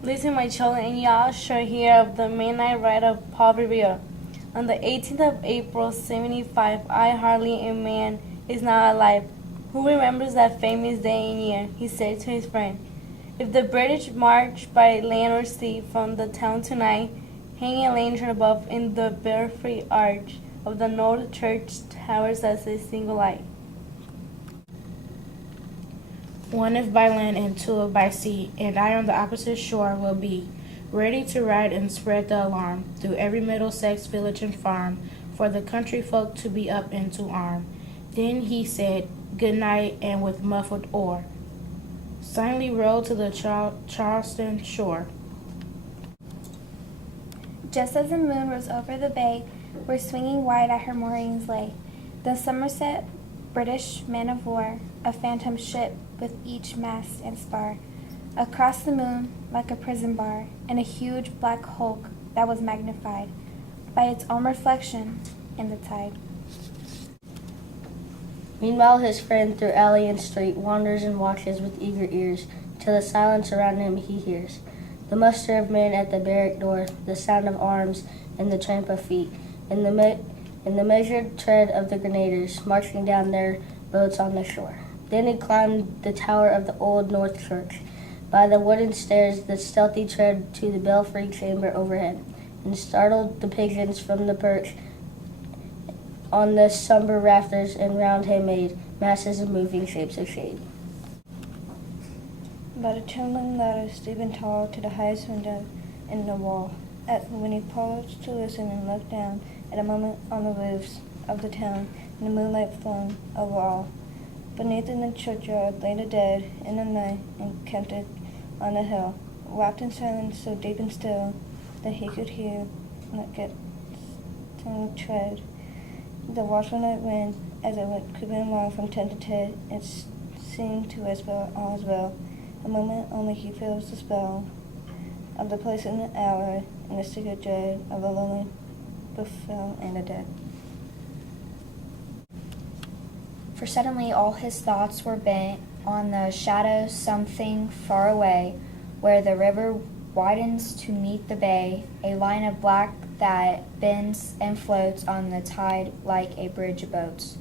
Listen, my children, and y'all shall hear of the midnight ride of Paul Revere. On the 18th of April, 75, I hardly a man is now alive. Who remembers that famous day and year? He said to his friend. If the British march by land or sea from the town tonight, hanging a lantern above in the belfry arch of the North Church towers as a single light. One if by land and two if by sea, and I on the opposite shore will be, ready to ride and spread the alarm through every Middlesex village and farm, for the country folk to be up and to arm. Then he said, good night, and with muffled oar, silently rowed to the Charleston shore. Just as the moon rose over the bay, where swinging wide at her moorings lay the Somerset British man of war, a phantom ship with each mast and spar, across the moon like a prison bar, and a huge black hulk that was magnified by its own reflection in the tide. Meanwhile his friend through alley and street wanders and watches with eager ears, till the silence around him he hears. The muster of men at the barrack door, the sound of arms and the tramp of feet, and the measured tread of the grenadiers marching down their boats on the shore. Then he climbed the tower of the old North Church, by the wooden stairs the stealthy tread to the belfry chamber overhead, and startled the pigeons from the perch on the sombre rafters, and round him made masses of moving shapes of shade. By the trembling ladder, steep and tall, to the highest window in the wall, when he paused to listen and looked down, at a moment on the roofs of the town, and the moonlight flung over all. Beneath in the churchyard lay the dead in the night, and kept it on the hill, wrapped in silence so deep and still that he could hear not its tongue tread. The watchful night wind, as it went creeping along from tent to tent, it seemed to whisper all is well. A moment only he feels the spell of the place and the hour, and the secret dread of the lonely befell and the dead. For suddenly all his thoughts were bent on the shadow something far away, where the river widens to meet the bay, a line of black that bends and floats on the tide like a bridge of boats.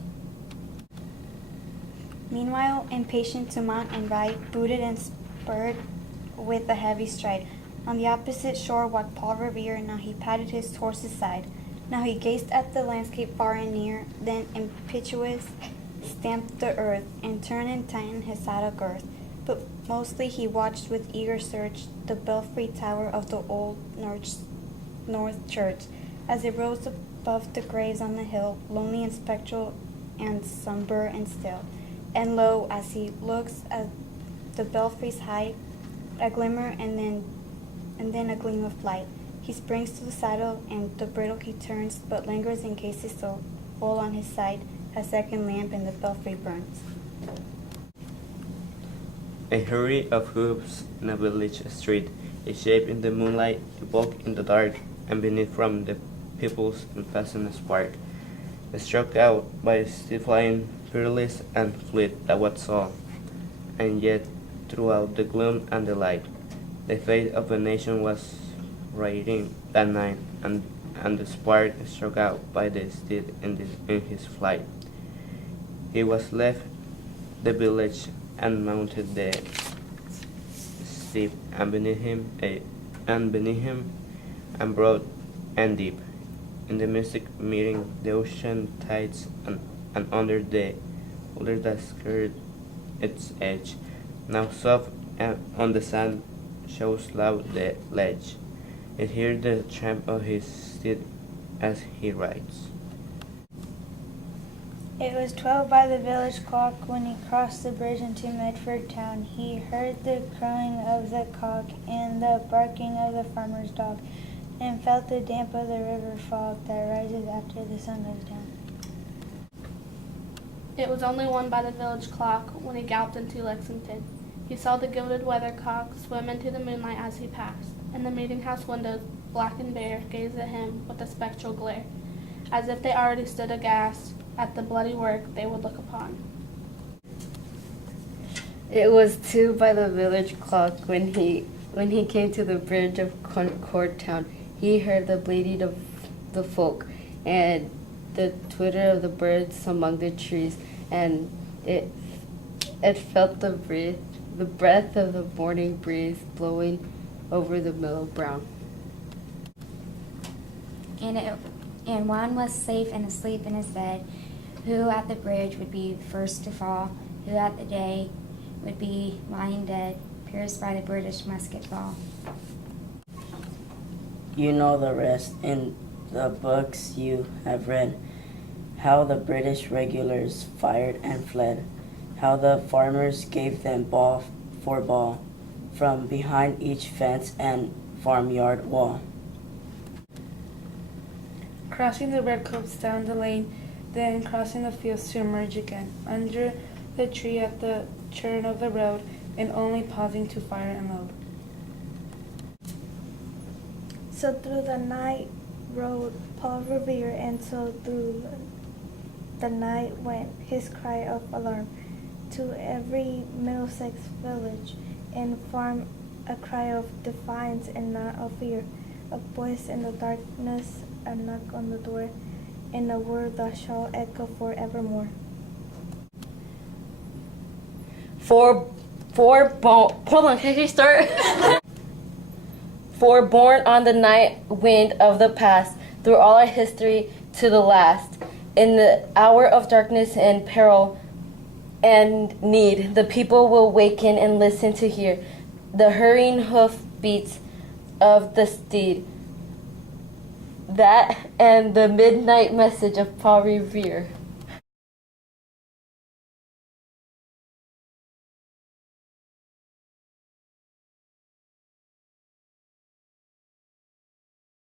Meanwhile, impatient to mount and ride, booted and spurred with a heavy stride, on the opposite shore walked Paul Revere. Now he patted his horse's side. Now he gazed at the landscape far and near, then impetuous stamped the earth, and turned and tightened his saddle girth. But mostly he watched with eager search the belfry tower of the old North Church, as it rose above the graves on the hill, lonely and spectral and sombre and still. And lo, as he looks at the belfry's height, a glimmer and then a gleam of light. He springs to the saddle, and the bridle he turns, but lingers in case his soul full on his side. A second lamp in the belfry burns. A hurry of hoofs in a village street, a shape in the moonlight, a bulk in the dark, and beneath from the people's impassioned spark, struck out by a stifling, fearless and fleet that was saw, and yet throughout the gloom and the light, the fate of a nation was writing that night, and the spark struck out by the steed in his flight. He was left the village and mounted the steep, and beneath him and broad and deep, in the mystic meeting the ocean tides, and under that skirt its edge, now soft and on the sand shows loud the ledge. It hears the tramp of his steed as he rides. It was 12 by the village clock when he crossed the bridge into Medford town. He heard the crowing of the cock and the barking of the farmer's dog, and felt the damp of the river fog that rises after the sun goes down. It was only 1 by the village clock when he galloped into Lexington. He saw the gilded weathercock swim into the moonlight as he passed, and the meeting-house windows, black and bare, gazed at him with a spectral glare, as if they already stood aghast at the bloody work they would look upon. It was 2 by the village clock when he When he came to the bridge of Concord town, he heard the bleating of the folk and the twitter of the birds among the trees, and it felt the breath of the morning breeze blowing over the mellow ground. And one was safe and asleep in his bed, who at the bridge would be first to fall, who at the day would be lying dead, pierced by the British musket ball. You know the rest in the books you have read, how the British regulars fired and fled, how the farmers gave them ball for ball from behind each fence and farmyard wall. Crossing the redcoats down the lane, then crossing the fields to emerge again, under the tree at the turn of the road, and only pausing to fire and load. So through the night rode Paul Revere, and so through the night went his cry of alarm to every Middlesex village and farm, a cry of defiance and not of fear, a voice in the darkness, a knock on the door, and a word that shall echo forevermore. Hold on, can you start? For born on the night wind of the past, through all our history to the last, in the hour of darkness and peril and need, the people will waken and listen to hear the hurrying hoof beats of the steed. That and the midnight message of Paul Revere.